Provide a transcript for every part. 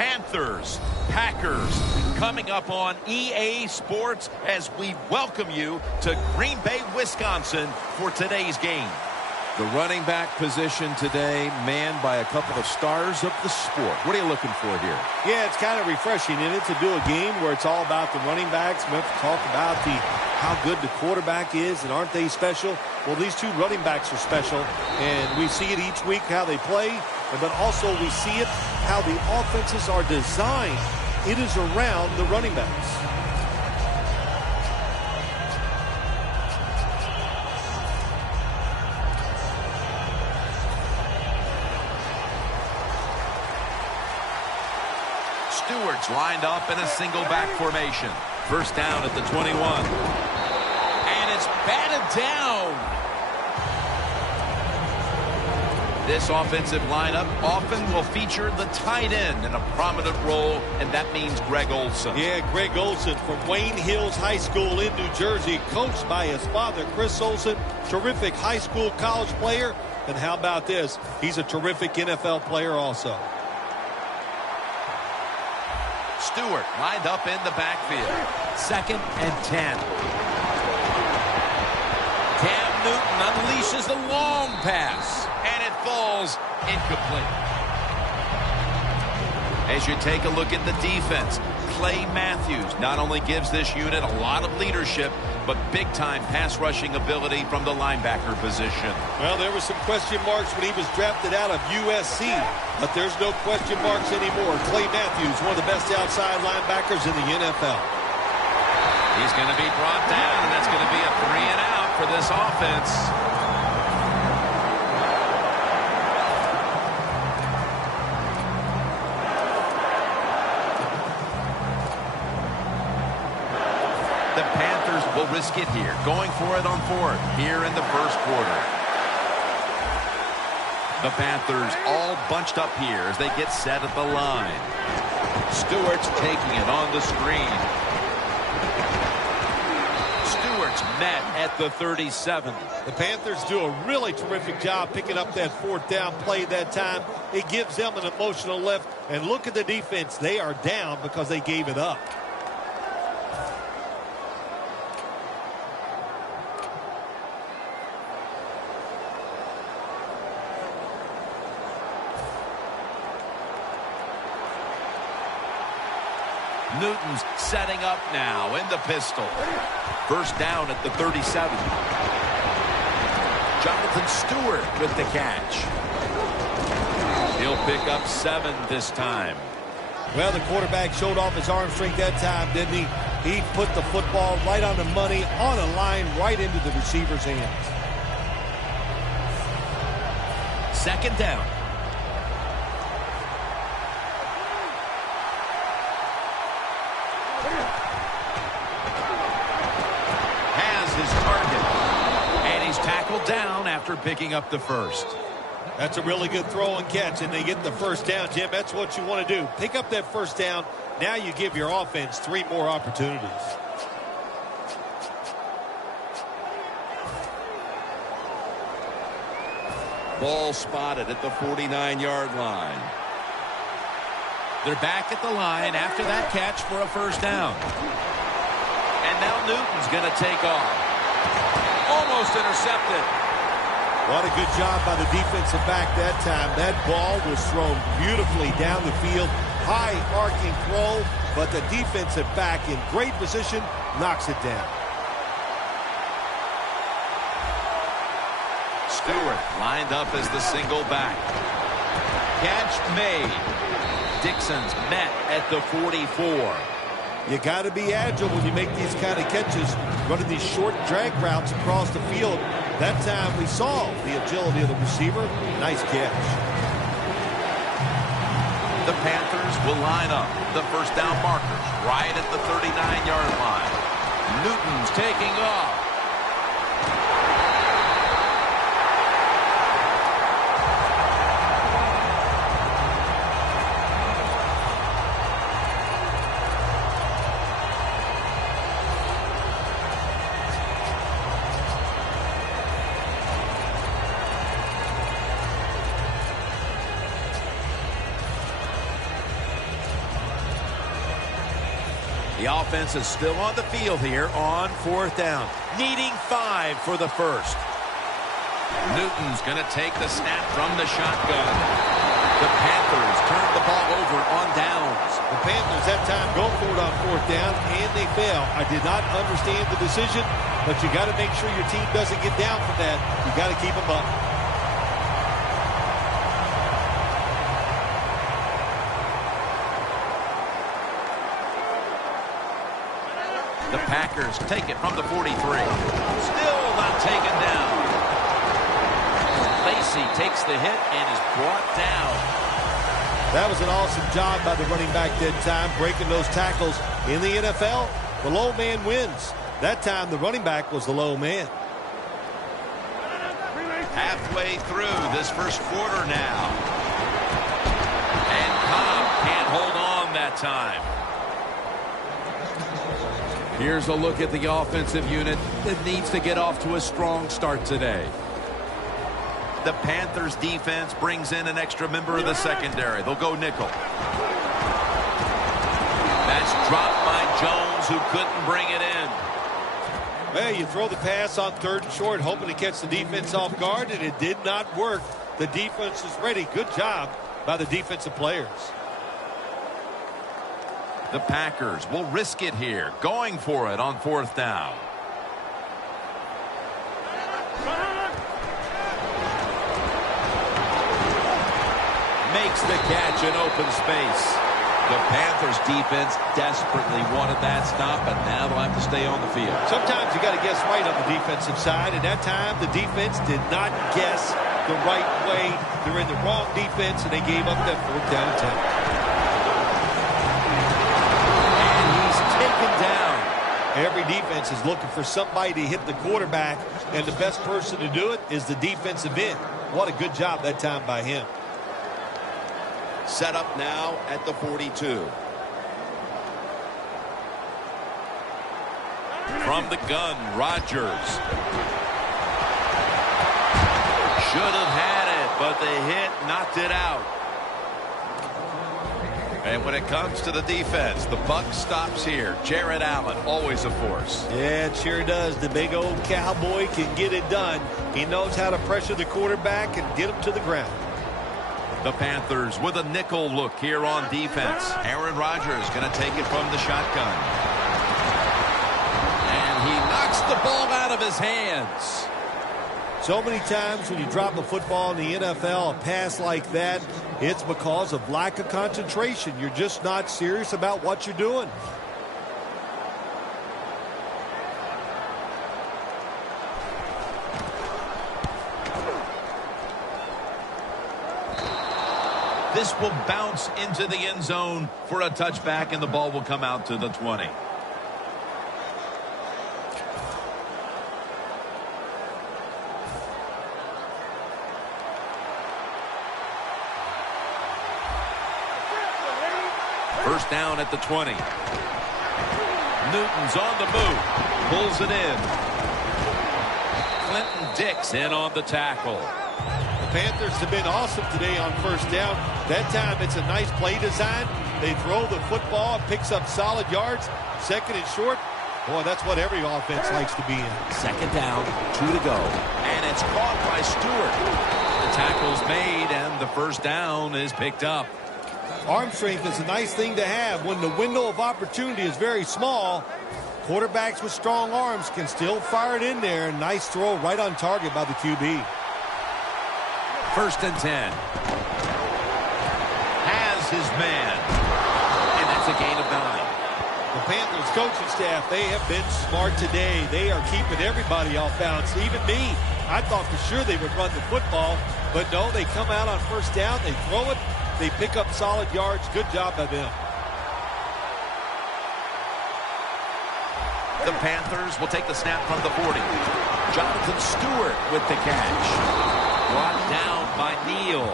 Panthers, Packers, coming up on EA Sports as we welcome you to Green Bay, Wisconsin for today's game. The running back position today manned by a couple of stars of the sport. What are you looking for here? Yeah, it's kind of refreshing, and it's to do a game where it's all about the running backs. We have to talk about how good the quarterback is, and aren't they special? Well, these two running backs are special, and we see it each week how they play, but also we see it how the offenses are designed. It is around the running backs. Stewart's lined up in a single back formation. First down at the 21. And it's batted down. This offensive lineup often will feature the tight end in a prominent role, and that means Greg Olsen. Yeah, Greg Olsen from Wayne Hills High School in New Jersey, coached by his father, Chris Olsen. Terrific high school, college player. And how about this? He's a terrific NFL player also. Stewart lined up in the backfield. 2nd and 10. Cam Newton unleashes the long pass, and it falls incomplete. As you take a look at the defense, Clay Matthews not only gives this unit a lot of leadership, but big-time pass rushing ability from the linebacker position. Well, there were some question marks when he was drafted out of USC, but there's no question marks anymore. Clay Matthews, one of the best outside linebackers in the NFL. He's going to be brought down, and that's going to be a 3-and-out for this offense. The Panthers will risk it here, going for it on 4th here in the first quarter. The Panthers all bunched up here as they get set at the line. Stewart's taking it on the screen. Stewart's met at the 37. The Panthers do a really terrific job picking up that 4th down play that time. It gives them an emotional lift. And look at the defense. They are down because they gave it up. Newton's setting up now in the pistol. First down at the 37. Jonathan Stewart with the catch. He'll pick up 7 this time. Well, the quarterback showed off his arm strength that time, didn't he? He put the football right on the money, on a line, right into the receiver's hands. 2nd down. Down after picking up the first. That's a really good throw and catch, and they get the first down, Jim. That's what you want to do. Pick up that first down. Now you give your offense 3 more opportunities. Ball spotted at the 49-yard line. They're back at the line after that catch for a first down. And now Newton's going to take off. Almost intercepted. What a good job by the defensive back that time. That ball was thrown beautifully down the field. High arcing throw, but the defensive back in great position knocks it down. Stewart lined up as the single back. Catch made. Dixon's met at the 44. You got to be agile when you make these kind of catches, running these short drag routes across the field. That time we saw the agility of the receiver. Nice catch. The Panthers will line up. The first down markers right at the 39-yard line. Newton's taking off. The offense is still on the field here on 4th down. Needing 5 for the first. Newton's going to take the snap from the shotgun. The Panthers turn the ball over on downs. The Panthers that time go for it on 4th down, and they fail. I did not understand the decision, but you got to make sure your team doesn't get down from that. You got to keep them up. The Packers take it from the 43. Still not taken down. Lacey takes the hit and is brought down. That was an awesome job by the running back that time, breaking those tackles. In the NFL, the low man wins. That time, the running back was the low man. Halfway through this first quarter now. And Cobb can't hold on that time. Here's a look at the offensive unit that needs to get off to a strong start today. The Panthers defense brings in an extra member of the secondary. They'll go nickel. That's dropped by Jones, who couldn't bring it in. Hey, you throw the pass on 3rd and short, hoping to catch the defense off guard, and it did not work. The defense is ready. Good job by the defensive players. The Packers will risk it here, going for it on 4th down. Makes the catch in open space. The Panthers defense desperately wanted that stop, but now they'll have to stay on the field. Sometimes you got to guess right on the defensive side, and that time the defense did not guess the right way. They're in the wrong defense, and they gave up that 4th down attempt. And he's taken down. Every defense is looking for somebody to hit the quarterback, and the best person to do it is the defensive end. What a good job that time by him. Set up now at the 42. From the gun, Rodgers. Should have had it, but the hit knocked it out. And when it comes to the defense, the buck stops here. Jared Allen, always a force. Yeah, it sure does. The big old cowboy can get it done. He knows how to pressure the quarterback and get him to the ground. The Panthers with a nickel look here on defense. Aaron Rodgers going to take it from the shotgun. And he knocks the ball out of his hands. So many times when you drop a football in the NFL, a pass like that, it's because of lack of concentration. You're just not serious about what you're doing. This will bounce into the end zone for a touchback, and the ball will come out to the 20. First down at the 20. Newton's on the move. Pulls it in. Clinton Dix in on the tackle. Panthers have been awesome today on first down. That time it's a nice play design. They throw the football, picks up solid yards. 2nd and short. Boy, that's what every offense likes to be in. 2nd down, 2 to go. And it's caught by Stewart. The tackle's made and the first down is picked up. Arm strength is a nice thing to have when the window of opportunity is very small. Quarterbacks with strong arms can still fire it in there. Nice throw right on target by the QB. 1st and 10. Has his man. And that's a gain of 9. The Panthers coaching staff, they have been smart today. They are keeping everybody off balance. Even me, I thought for sure they would run the football. But no, they come out on first down. They throw it. They pick up solid yards. Good job by them. The Panthers will take the snap from the 40. Jonathan Stewart with the catch. Brought down by Neal.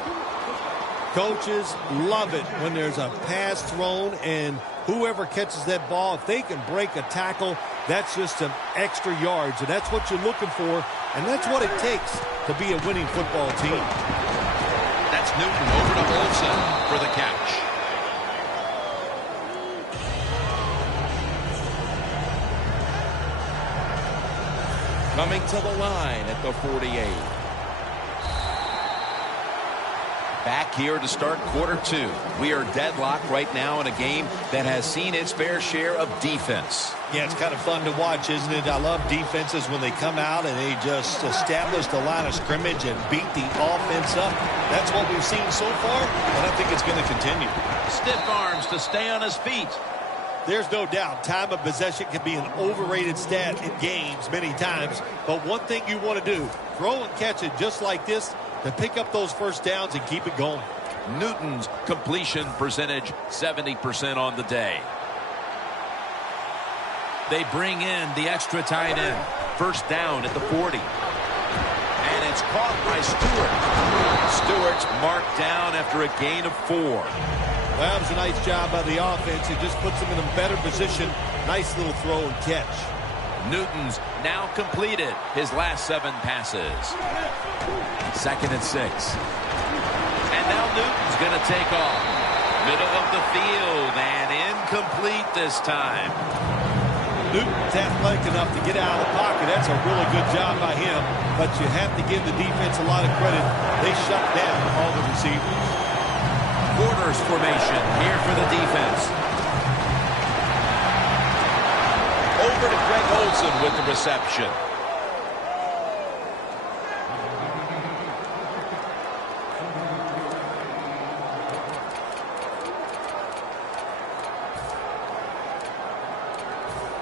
Coaches love it when there's a pass thrown and whoever catches that ball, if they can break a tackle, that's just some extra yards. And that's what you're looking for, and that's what it takes to be a winning football team. That's Newton over to Olsen for the catch. coming to the line at the 48. Back here to start quarter two. We are deadlocked right now in a game that has seen its fair share of defense. Yeah, it's kind of fun to watch, isn't it? I love defenses when they come out and they just establish the line of scrimmage and beat the offense up. That's what we've seen so far, and I think it's going to continue. Stiff arms to stay on his feet. There's no doubt time of possession can be an overrated stat in games many times, but one thing you want to do, throw and catch it just like this to pick up those first downs and keep it going. Newton's completion percentage 70% on the day. They bring in the extra tight end. First down at the 40. And it's caught by Stewart. Stewart's marked down after a gain of 4. Well, that was a nice job by the offense. It just puts them in a better position. Nice little throw and catch. Newton's now completed his last 7 passes. 2nd and 6. And now Newton's going to take off. Middle of the field and incomplete this time. Newton's athletic enough to get out of the pocket. That's a really good job by him. But you have to give the defense a lot of credit. They shut down all the receivers. Quarters formation here for the defense. Over to Greg Olsen with the reception.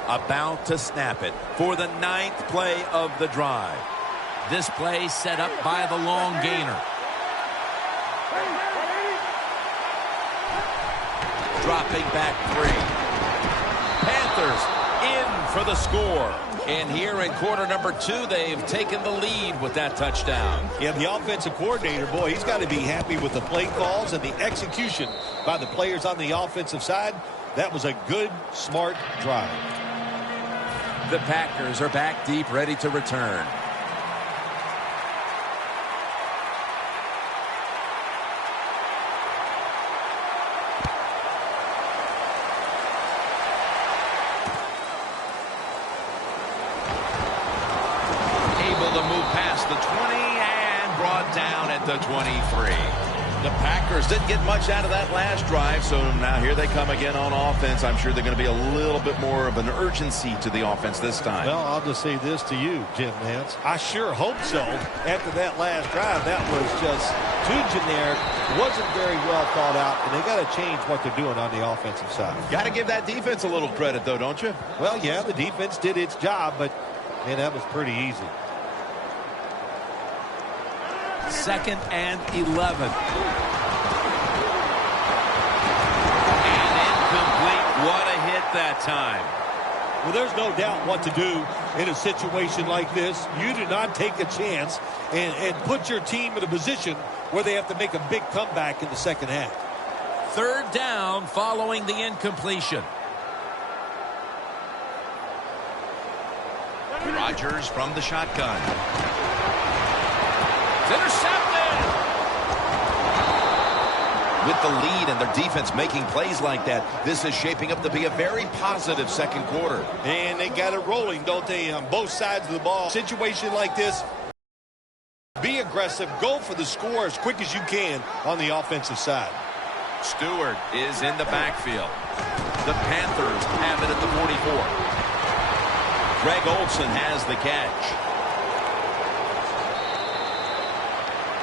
About to snap it for the 9th play of the drive. This play set up by the long gainer. Dropping back 3. Panthers in for the score. And here in quarter number 2, they've taken the lead with that touchdown. Yeah, the offensive coordinator, boy, he's got to be happy with the play calls and the execution by the players on the offensive side. That was a good, smart drive. The Packers are back deep, ready to return. Able to move past the 20 and brought down at the 23. The Packers didn't get much out of that last drive, so now here they come again on offense. I'm sure they're going to be a little bit more of an urgency to the offense this time. Well, I'll just say this to you, Jim Nance. I sure hope so. After that last drive, that was just too generic, wasn't very well thought out, and they got to change what they're doing on the offensive side. Got to give that defense a little credit, though, don't you? Well, yeah, the defense did its job, but, man, that was pretty easy. 2nd and 11. And incomplete. What a hit that time. Well, there's no doubt what to do in a situation like this. You do not take a chance and put your team in a position where they have to make a big comeback in the second half. 3rd down following the incompletion. Rodgers from the shotgun. It's intercepted. With the lead and their defense making plays like that, this is shaping up to be a very positive second quarter. And they got it rolling, don't they, on both sides of the ball. Situation like this, be aggressive, go for the score as quick as you can on the offensive side. Stewart is in the backfield. The Panthers have it at the 44. Greg Olsen has the catch.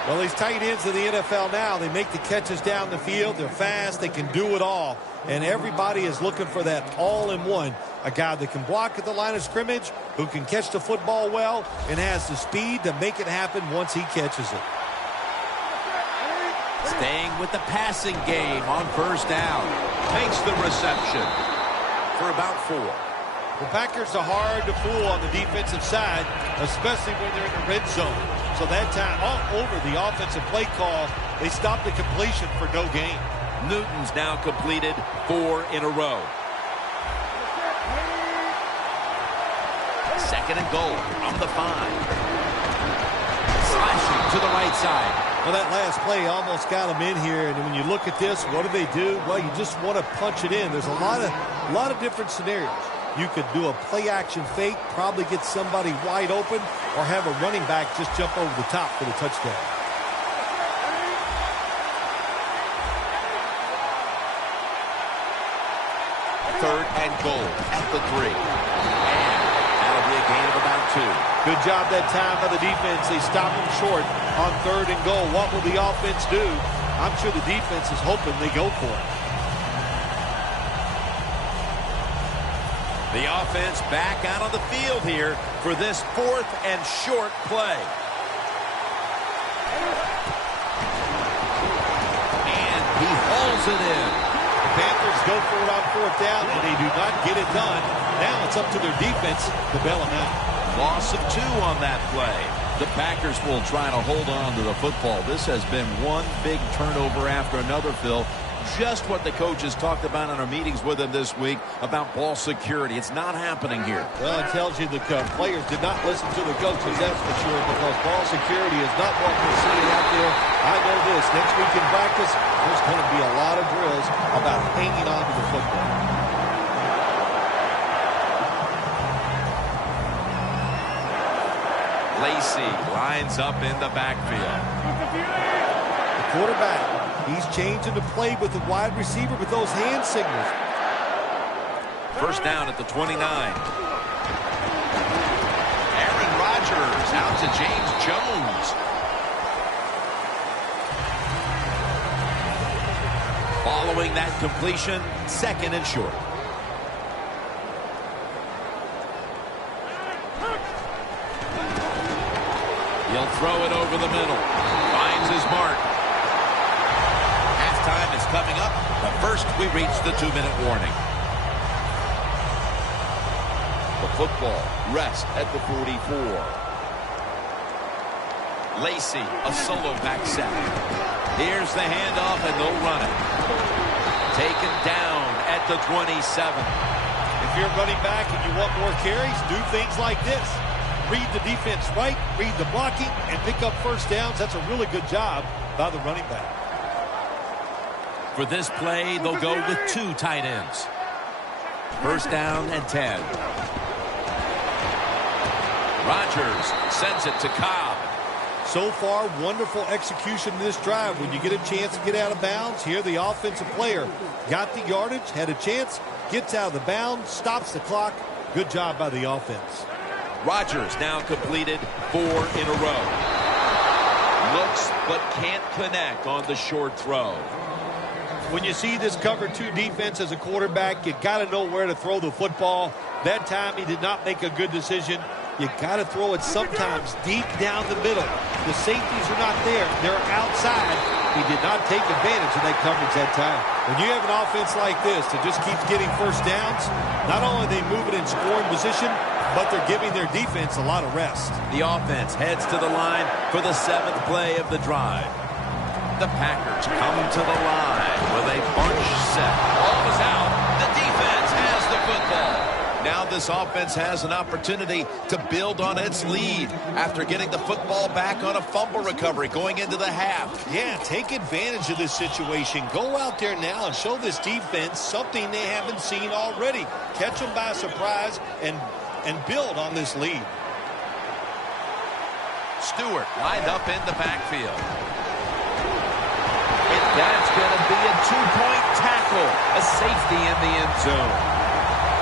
Well, these tight ends of the NFL now, they make the catches down the field. They're fast. They can do it all. And everybody is looking for that all-in-one. A guy that can block at the line of scrimmage, who can catch the football well, and has the speed to make it happen once he catches it. Staying with the passing game on 1st down. Makes the reception for about 4. The Packers are hard to fool on the defensive side, especially when they're in the red zone. So that time, all over the offensive play call, they stopped the completion for no gain. Newton's now completed 4 in a row. 2nd and goal from the 5. Slashing to the right side. Well, that last play almost got them in here, and when you look at this, what do? Well, you just want to punch it in. There's a lot of different scenarios. you could do a play-action fake, probably get somebody wide open, or have a running back just jump over the top for the touchdown. Third and goal at the 3. And that'll be a gain of about 2. Good job that time by the defense. They stopped them short on third and goal. What will the offense do? I'm sure the defense is hoping they go for it. The offense back out on the field here for this 4th and short play. And he hauls it in. The Panthers go for it on 4th down, and they do not get it done. Now it's up to their defense to bail them out. Loss of 2 on that play. The Packers will try to hold on to the football. This has been one big turnover after another, Phil. Just what the coaches talked about in our meetings with him this week about ball security. It's not happening here. Well, it tells you the players did not listen to the coaches, that's for sure, because ball security is not what we're seeing out there. I know this. Next week in practice, there's going to be a lot of drills about hanging on to the football. Lacey lines up in the backfield. The quarterback, he's changing the play with the wide receiver with those hand signals. First down at the 29. Aaron Rodgers out to James Jones. Following that completion, 2nd and short. He'll throw it over the middle. Finds his mark. Halftime is coming up, but first we reach the 2-minute warning. The football rests at the 44. Lacey, a solo back sack. Here's the handoff, and they'll run it. Taken down at the 27. If you're running back and you want more carries, do things like this. Read the defense right, read the blocking, and pick up first downs. That's a really good job by the running back. For this play, they'll go with 2 tight ends. First down and 10. Rodgers sends it to Cobb. So far, wonderful execution in this drive. When you get a chance to get out of bounds, here the offensive player got the yardage, had a chance, gets out of the bounds, stops the clock. Good job by the offense. Rodgers now completed 4 in a row. Looks but can't connect on the short throw. When you see this cover 2 defense as a quarterback, you got to know where to throw the football. That time he did not make a good decision. You got to throw it sometimes deep down the middle. The safeties are not there. They're outside. He did not take advantage of that coverage that time. When you have an offense like this that just keeps getting first downs, not only are they moving in scoring position, but they're giving their defense a lot of rest. The offense heads to the line for the 7th play of the drive. The Packers come to the line with a bunch set. Ball is out. The defense has the football. Now this offense has an opportunity to build on its lead after getting the football back on a fumble recovery going into the half. Yeah, take advantage of this situation. Go out there now and show this defense something they haven't seen already. Catch them by surprise and build on this lead. Stewart lined up in the backfield. And that's going to be a 2-point tackle. A safety in the end zone.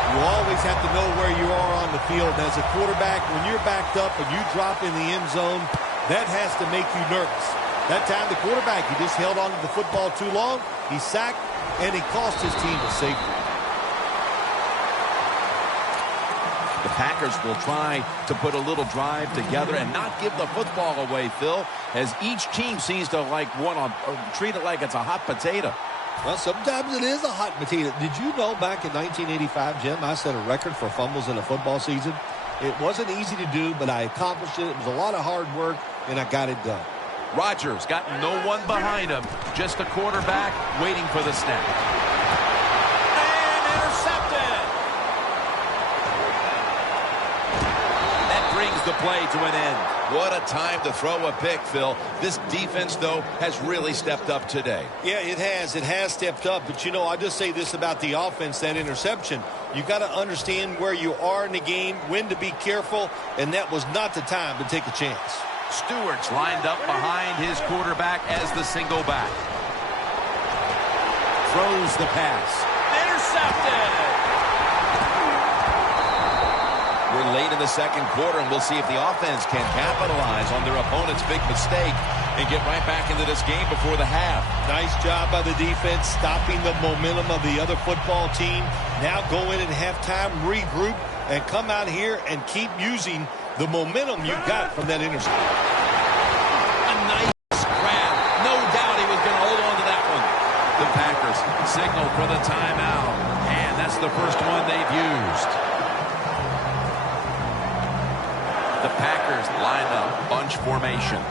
You always have to know where you are on the field. As a quarterback, when you're backed up and you drop in the end zone, that has to make you nervous. That time, the quarterback, he just held on to the football too long. He sacked, and he cost his team a safety. The Packers will try to put a little drive together and not give the football away, Phil, as each team seems to treat it like it's a hot potato. Well, sometimes it is a hot potato. Did you know back in 1985, Jim, I set a record for fumbles in a football season? It wasn't easy to do, but I accomplished it. It was a lot of hard work, and I got it done. Rodgers got no one behind him, just a quarterback waiting for the snap. And intercepted! That brings the play to an end. What a time to throw a pick, Phil. This defense, though, has really stepped up today. Yeah, it has. It has stepped up. But, you know, I just say this about the offense, that interception. You got to understand where you are in the game, when to be careful, and that was not the time to take a chance. Stewart's lined up behind his quarterback as the single back. Throws the pass. Intercepted! We're late in the second quarter, and we'll see if the offense can capitalize on their opponent's big mistake and get right back into this game before the half. Nice job by the defense, stopping the momentum of the other football team. Now go in at halftime, regroup, and come out here and keep using the momentum you got from that interception. A nice grab. No doubt he was going to hold on to that one. The Packers signal for the timeout, and that's the first one they've used. The Packers line up, bunch formation.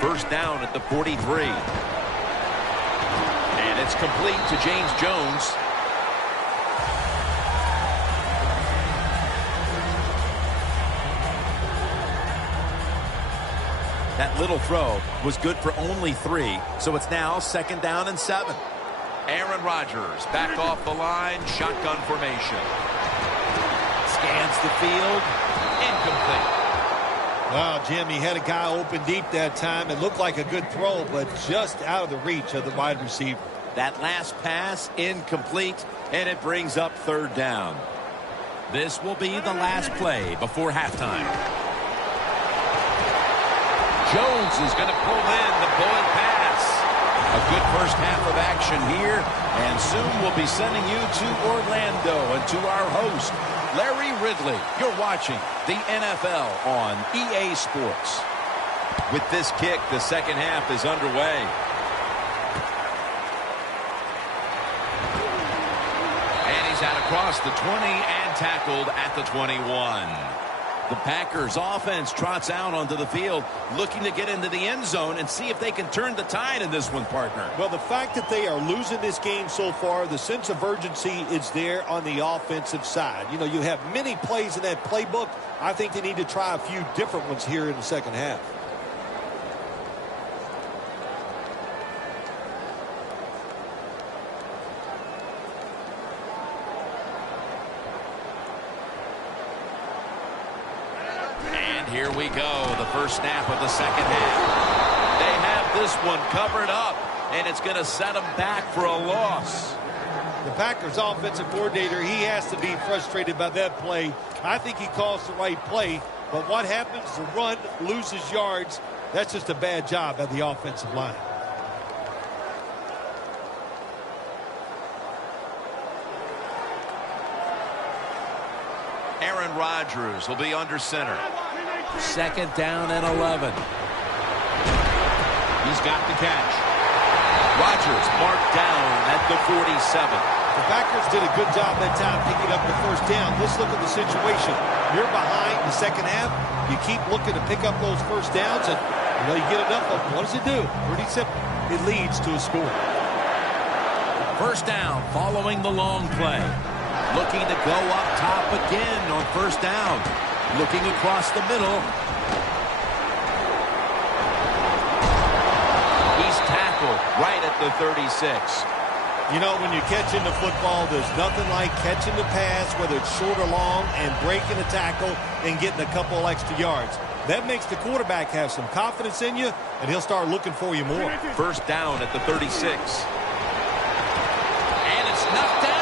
First down at the 43. It's complete to James Jones. That little throw was good for only 3, so it's now second down and 7. Aaron Rodgers back off the line, shotgun formation. Scans the field, incomplete. Wow, Jim, he had a guy open deep that time. It looked like a good throw, but just out of the reach of the wide receiver. That last pass, incomplete, and it brings up third down. This will be the last play before halftime. Jones is going to pull in the bullet pass. A good first half of action here, and soon we'll be sending you to Orlando and to our host, Larry Ridley. You're watching the NFL on EA Sports. With this kick, the second half is underway. Out across the 20 and tackled at the 21. The Packers offense trots out onto the field, looking to get into the end zone and see if they can turn the tide in this one, partner. Well, the fact that they are losing this game so far, the sense of urgency is there on the offensive side. You know, you have many plays in that playbook. I think they need to try a few different ones here in the second half. Here we go, the first snap of the second half. They have this one covered up, and it's going to set them back for a loss. The Packers offensive coordinator, he has to be frustrated by that play. I think he calls the right play, but what happens? The run loses yards. That's just a bad job by the offensive line. Aaron Rodgers will be under center. Second down and 11. He's got the catch. Rodgers marked down at the 47. The Packers did a good job that time picking up the first down. Let's look at the situation. You're behind the second half. You keep looking to pick up those first downs, and you get enough of them. What does it do? Pretty simple. It leads to a score. First down following the long play. Looking to go up top again on first down. Looking across the middle. He's tackled right at the 36. You know, when you're catching the football, there's nothing like catching the pass, whether it's short or long, and breaking a tackle and getting a couple extra yards. That makes the quarterback have some confidence in you, and he'll start looking for you more. First down at the 36. And it's knocked down.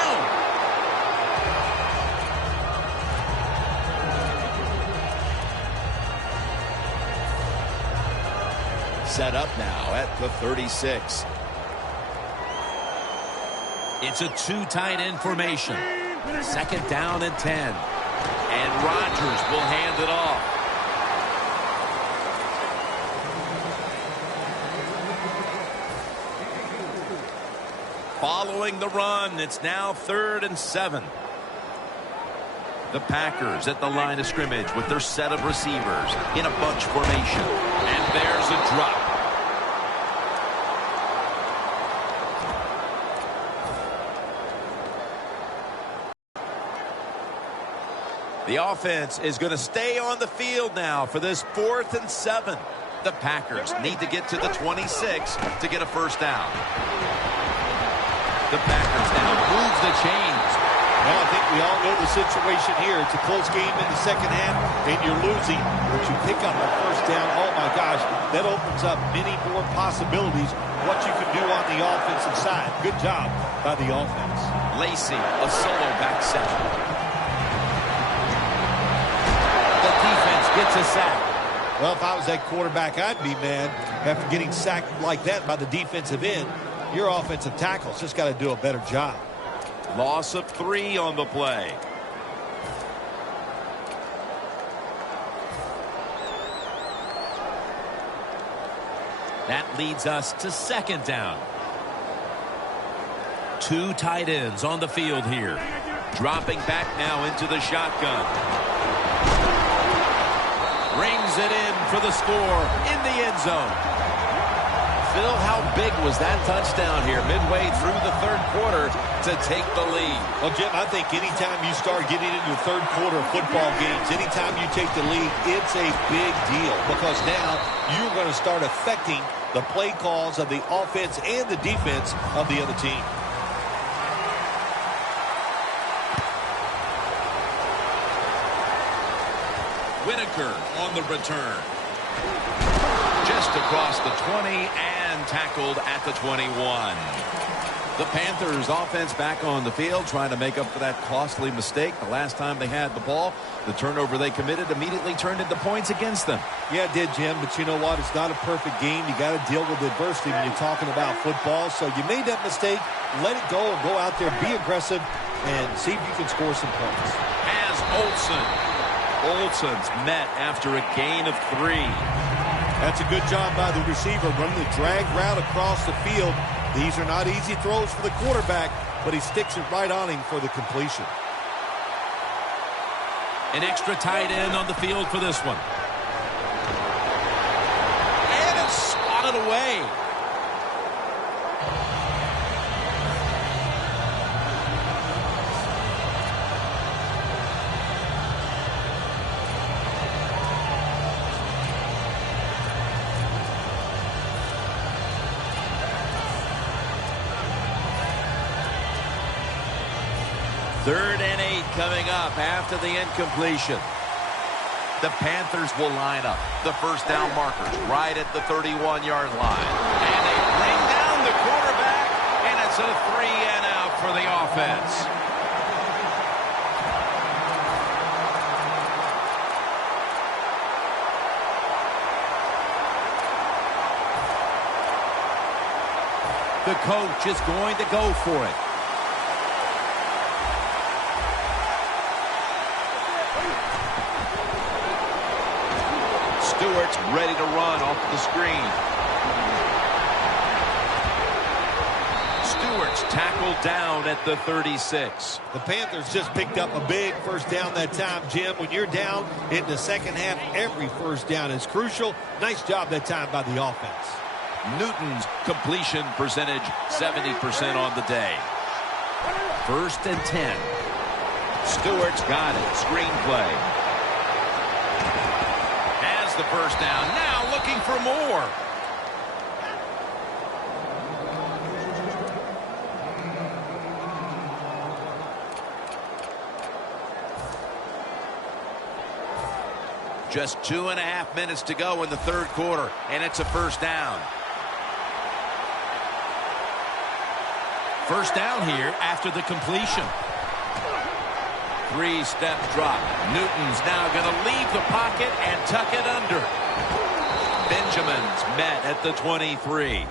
Set up now at the 36. It's a two tight end formation. Second down and 10. And Rodgers will hand it off. following the run. It's now 3rd and 7. The Packers at the line of scrimmage with their set of receivers in a bunch formation. And there's a drop. The offense is going to stay on the field now for this 4th and 7. The Packers need to get to the 26 to get a first down. The Packers now move the chains. Well, I think we all know the situation here. It's a close game in the second half, and you're losing, but you pick up a first down. Oh, my gosh, that opens up many more possibilities what you can do on the offensive side. Good job by the offense. Lacy, a solo back set. The defense gets a sack. Well, if I was that quarterback, I'd be mad after getting sacked like that by the defensive end. Your offensive tackle's just got to do a better job. Loss of 3 on the play. That leads us to 2nd down. 2 tight ends on the field here. Dropping back now into the shotgun. Brings it in for the score in the end zone. Phil, how big was that touchdown here midway through the 3rd quarter to take the lead? Well, Jim, I think anytime you start getting into the 3rd quarter of football games, anytime you take the lead, it's a big deal because now you're going to start affecting the play calls of the offense and the defense of the other team. Whitaker on the return. Just across the 20 and tackled at the 21. The Panthers offense back on the field trying to make up for that costly mistake. The last time they had the ball, the turnover they committed immediately turned into points against them. Yeah, it did, Jim, but you know what? It's not a perfect game. You got to deal with adversity when you're talking about football. So you made that mistake. Let it go and go out there, be aggressive, and see if you can score some points. As Olsen's met after a gain of 3. That's a good job by the receiver, running the drag route across the field. These are not easy throws for the quarterback, but he sticks it right on him for the completion. An extra tight end on the field for this one. And it's swatted away. Third and 8 coming up after the incompletion. The Panthers will line up. The first down markers right at the 31-yard line. And they bring down the quarterback, and it's a 3 and out for the offense. The coach is going to go for it. Stewart's ready to run off the screen. Stewart's tackled down at the 36. The Panthers just picked up a big first down that time, Jim. When you're down in the second half, every first down is crucial. Nice job that time by the offense. Newton's completion percentage 70% on the day. 1st and 10. Stewart's got it. Screenplay. The first down, now looking for more. Just 2.5 minutes to go in the 3rd quarter, and it's a first down. First down here after the completion. 3-step drop. Newton's now going to leave the pocket and tuck it under. Benjamin's met at the 23.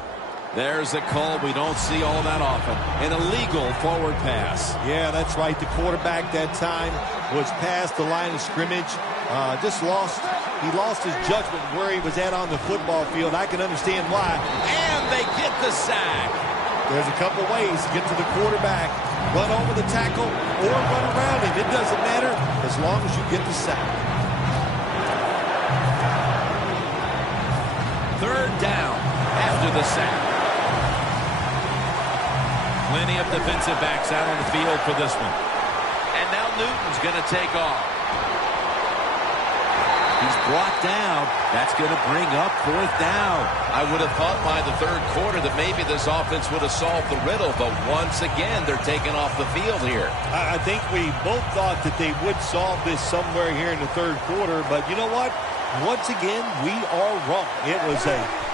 There's a call we don't see all that often. An illegal forward pass. Yeah, that's right. The quarterback that time was past the line of scrimmage. He lost his judgment where he was at on the football field. I can understand why. And they get the sack. There's a couple ways to get to the quarterback. Run over the tackle or run around him. It doesn't matter as long as you get the sack. Third down after the sack. Plenty of defensive backs out on the field for this one. And now Newton's going to take off. He's brought down. That's going to bring up fourth down. I would have thought by the third quarter that maybe this offense would have solved the riddle, but once again, they're taking off the field here. I think we both thought that they would solve this somewhere here in the third quarter, but you know what? Once again, we are wrong. It was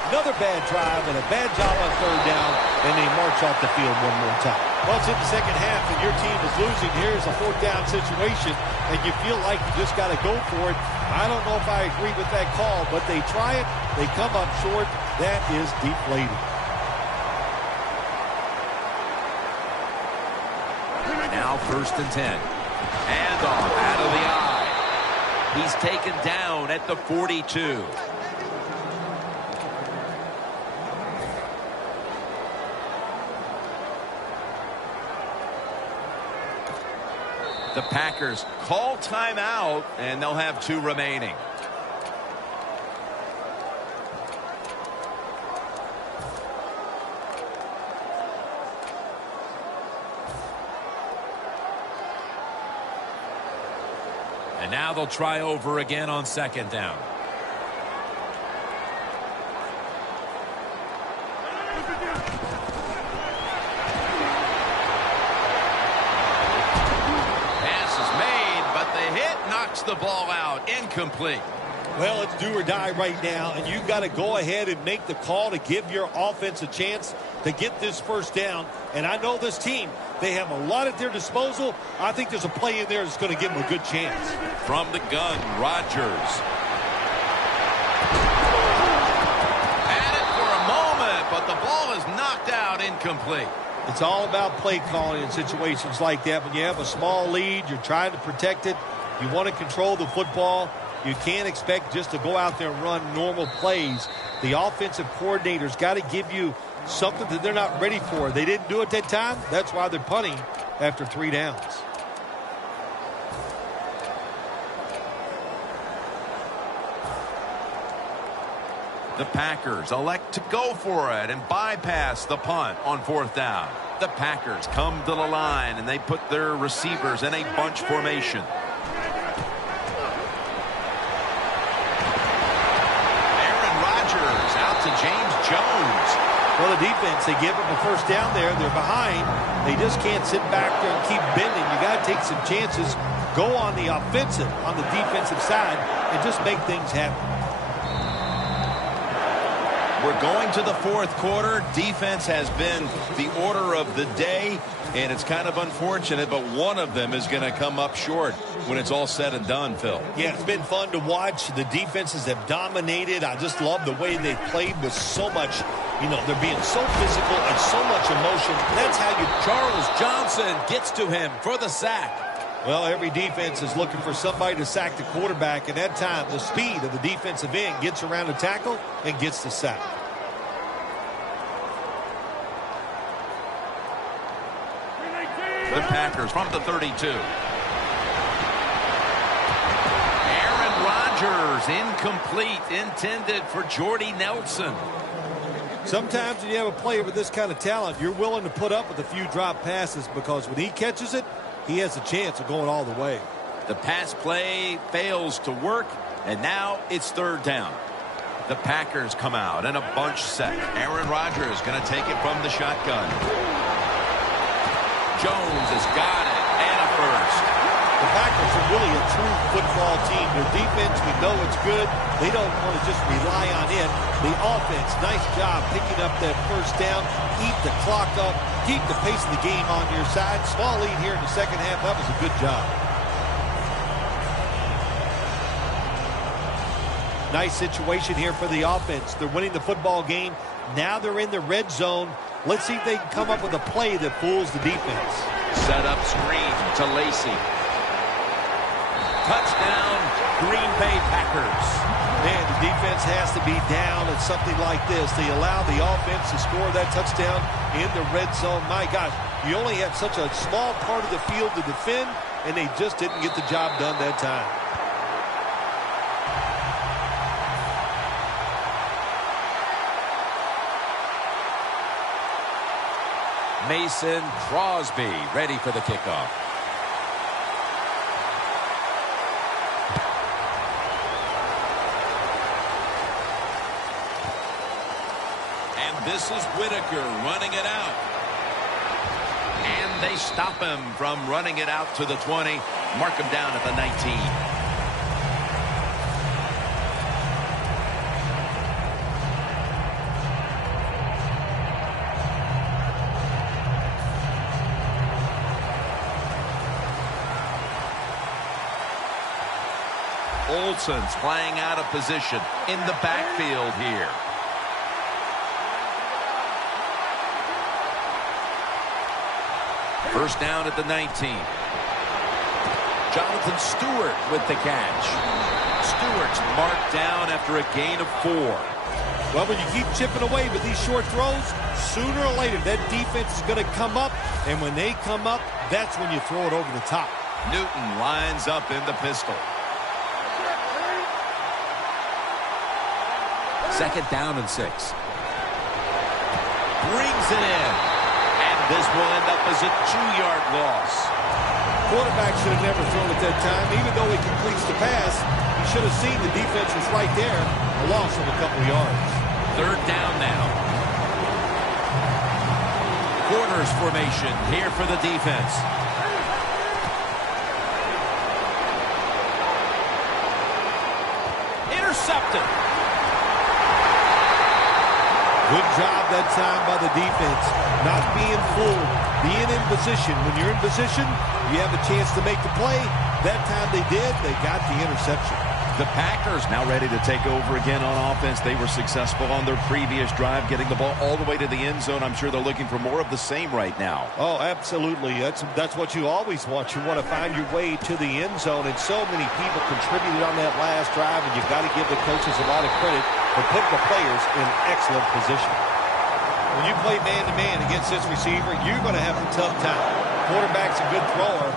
another bad drive and a bad job on third down, and they march off the field one more time. Well, it's in the second half, and your team is losing. Here's a fourth down situation, and you feel like you just got to go for it. I don't know if I agree with that call, but they try it. They come up short. That is deflating. Now 1st and 10. And off out of the eye. He's taken down at the 42. The Packers call timeout, and they'll have 2 remaining. And now they'll try over again on 2nd down. The ball out, incomplete. Well, it's do or die right now, and you've got to go ahead and make the call to give your offense a chance to get this first down. And I know this team, they have a lot at their disposal. I think there's a play in there that's going to give them a good chance. From the gun, Rodgers. Had it for a moment, but the ball is knocked out, incomplete. It's all about play calling in situations like that. When you have a small lead, you're trying to protect it. You want to control the football. You can't expect just to go out there and run normal plays. The offensive coordinator's got to give you something that they're not ready for. They didn't do it that time. That's why they're punting after 3 downs. The Packers elect to go for it and bypass the punt on 4th down. The Packers come to the line, and they put their receivers in a bunch formation. Out to James Jones. Well, the defense, they give them a first down there. They're behind. They just can't sit back there and keep bending. You got to take some chances. Go on the offensive, on the defensive side, and just make things happen. We're going to the 4th quarter. Defense has been the order of the day, and it's kind of unfortunate, but one of them is going to come up short when it's all said and done, Phil. Yeah, it's been fun to watch. The defenses have dominated. I just love the way they played with so much, they're being so physical and so much emotion. That's how you... Charles Johnson gets to him for the sack. Well, every defense is looking for somebody to sack the quarterback, and that time the speed of the defensive end gets around the tackle and gets the sack. The Packers from the 32. Aaron Rodgers, incomplete, intended for Jordy Nelson. Sometimes when you have a player with this kind of talent, you're willing to put up with a few drop passes because when he catches it, he has a chance of going all the way. The pass play fails to work, and now it's 3rd down. The Packers come out in a bunch set. Aaron Rodgers going to take it from the shotgun. Jones has got it, and a first. The Packers are really a true football team. Their defense, we know it's good. They don't want to just rely on it. The offense, nice job picking up that first down. Eat the clock up. Keep the pace of the game on your side. Small lead here in the second half. That was a good job. Nice situation here for the offense. They're winning the football game. Now they're in the red zone. Let's see if they can come up with a play that fools the defense. Set up screen to Lacy. Touchdown, Green Bay Packers. Man, the defense has to be down at something like this. They allow the offense to score that touchdown in the red zone. My gosh, you only have such a small part of the field to defend, and they just didn't get the job done that time. Mason Crosby ready for the kickoff. And this is Whitaker running it out. And they stop him from running it out to the 20. Mark him down at the 19. Olsen's playing out of position in the backfield here. First down at the 19. Jonathan Stewart with the catch. Stewart's marked down after a gain of 4. Well, when you keep chipping away with these short throws, sooner or later that defense is going to come up, and when they come up, that's when you throw it over the top. Newton lines up in the pistol. Second down and 6. Brings it in. And this will end up as a 2-yard loss. Quarterback should have never thrown it that time. Even though he completes the pass, he should have seen the defense was right there. A loss of a couple yards. Third down now. Corners formation here for the defense. Intercepted. Good job that time by the defense. Not being fooled. Being in position. When you're in position, you have a chance to make the play. That time they did. They got the interception. The Packers now ready to take over again on offense. They were successful on their previous drive, getting the ball all the way to the end zone. I'm sure they're looking for more of the same right now. Oh, absolutely. That's what you always want. You want to find your way to the end zone, and so many people contributed on that last drive, and you've got to give the coaches a lot of credit for putting the players in excellent position. When you play man-to-man against this receiver, you're going to have a tough time. Quarterback's a good thrower.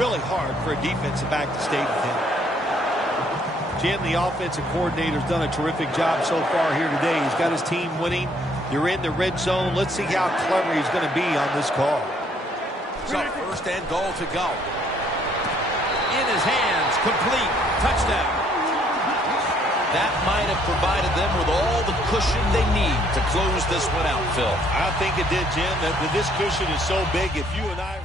Really hard for a defensive back to stay with him. Jim, the offensive coordinator's done a terrific job so far here today. He's got his team winning. You're in the red zone. Let's see how clever he's going to be on this call. So first and goal to go. In his hands, complete, touchdown. That might have provided them with all the cushion they need to close this one out, Phil. I think it did, Jim. This cushion is so big, if you and I...